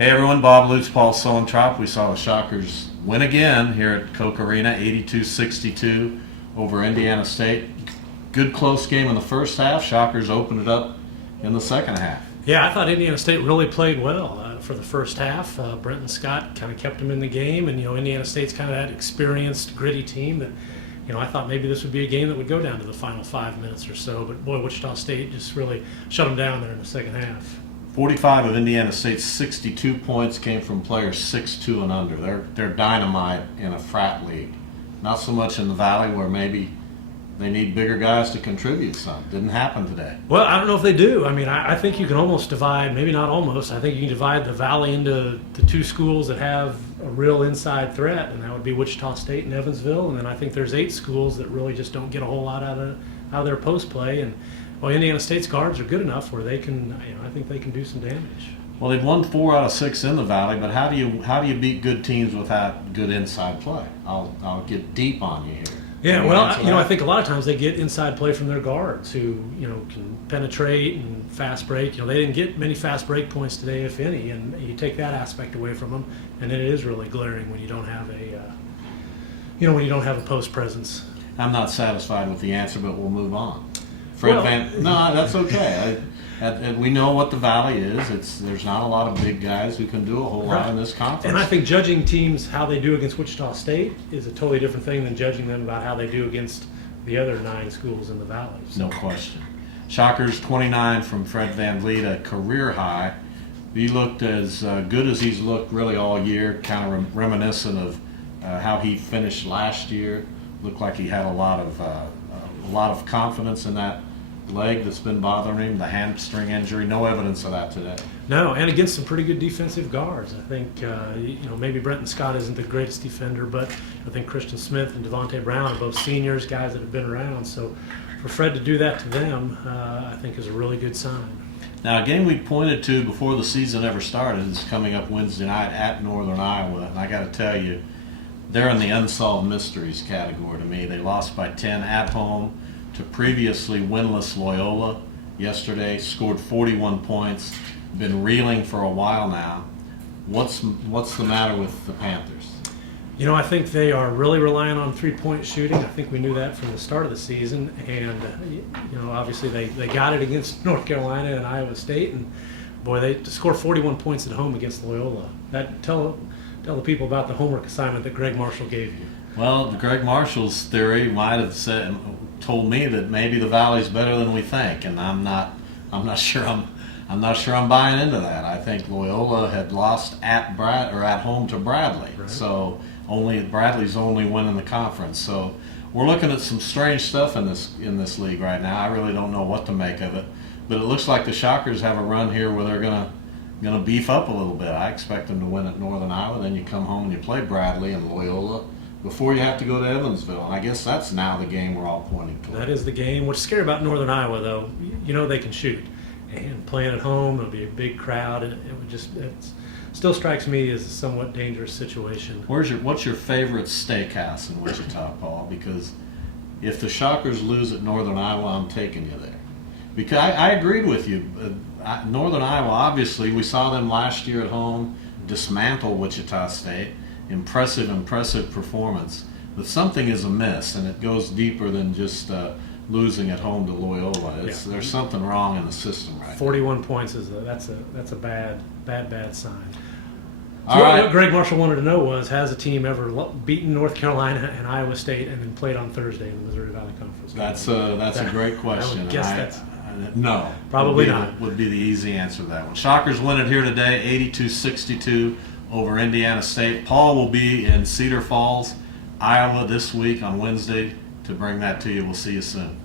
Hey everyone, Bob, Lutz, Paul Suellentrop. We saw the Shockers win again here at Koch Arena, 82-62 over Indiana State. Good close game in the first half. Shockers opened it up in the second half. Yeah, I thought Indiana State really played well for the first half. Brenton Scott kind of kept them in the game, and Indiana State's kind of that experienced, gritty team that I thought maybe this would be a game that would go down to the final 5 minutes or so. But boy, Wichita State just really shut them down there in the second half. 45 of Indiana State's 62 points came from players 6'2" and under. They're dynamite in a frat league. Not so much in the Valley where maybe they need bigger guys to contribute some. Didn't happen today. Well, I don't know if they do. I mean, I think you can almost divide, maybe not almost, I think you can divide the Valley into the two schools that have a real inside threat, and that would be Wichita State and Evansville. And then I think there's 8 schools that really just don't get a whole lot out of their post play. And well, Indiana State's guards are good enough where they can, I think they can do some damage. Well, they've won 4 out of 6 in the Valley, but how do you beat good teams without good inside play? I'll get deep on you here. Yeah, well, I think a lot of times they get inside play from their guards who, can penetrate and fast break. They didn't get many fast break points today, if any, and you take that aspect away from them, and it is really glaring when you don't have a post presence. I'm not satisfied with the answer, but we'll move on. Well, no, that's okay. We know what the Valley is. There's not a lot of big guys who can do a whole lot in this conference. And I think judging teams how they do against Wichita State is a totally different thing than judging them about how they do against the other 9 schools in the Valley. So. No question. Shockers 29 from Fred Van Vliet, a career high. He looked as good as he's looked really all year, kind of reminiscent of how he finished last year. Looked like he had a lot of confidence in that leg that's been bothering him, the hamstring injury. No evidence of that today. No, and against some pretty good defensive guards. I think maybe Brenton Scott isn't the greatest defender, but I think Christian Smith and Devontae Brown are both seniors, guys that have been around. So for Fred to do that to them, I think is a really good sign. Now, a game we pointed to before the season ever started is coming up Wednesday night at Northern Iowa, and I got to tell you, they're in the unsolved mysteries category to me. They lost by 10 at home to previously winless Loyola yesterday, scored 41 points, been reeling for a while now. What's the matter with the Panthers? I think they are really relying on three-point shooting. I think we knew that from the start of the season, and obviously they got it against North Carolina and Iowa State, and boy, they scored 41 points at home against Loyola. Tell the people about the homework assignment that Greg Marshall gave you. Well, Greg Marshall's theory might have told me that maybe the Valley's better than we think, and I'm not sure I'm buying into that. I think Loyola had lost at home to Bradley, right. So Bradley's only win in the conference. So we're looking at some strange stuff in this league right now. I really don't know what to make of it, but it looks like the Shockers have a run here where they're gonna beef up a little bit. I expect them to win at Northern Iowa. Then you come home and you play Bradley and Loyola before you have to go to Evansville, and I guess that's now the game we're all pointing toward. That is the game. What's scary about Northern Iowa, though, they can shoot, and playing at home, it'll be a big crowd, and it still strikes me as a somewhat dangerous situation. What's your favorite steakhouse in Wichita, Paul? Because if the Shockers lose at Northern Iowa, I'm taking you there. Because I agreed with you. Northern Iowa, obviously, we saw them last year at home dismantle Wichita State. Impressive performance. But something is amiss, and it goes deeper than just losing at home to Loyola. There's something wrong in the system right now. 41 points that's a bad sign. All right. What Greg Marshall wanted to know was, has a team ever beaten North Carolina and Iowa State and then played on Thursday in the Missouri Valley Conference? That's a great question. I would guess no. Probably not. Would be the easy answer to that one. Shockers win it here today, 82-62 over Indiana State. Paul will be in Cedar Falls, Iowa this week on Wednesday to bring that to you. We'll see you soon.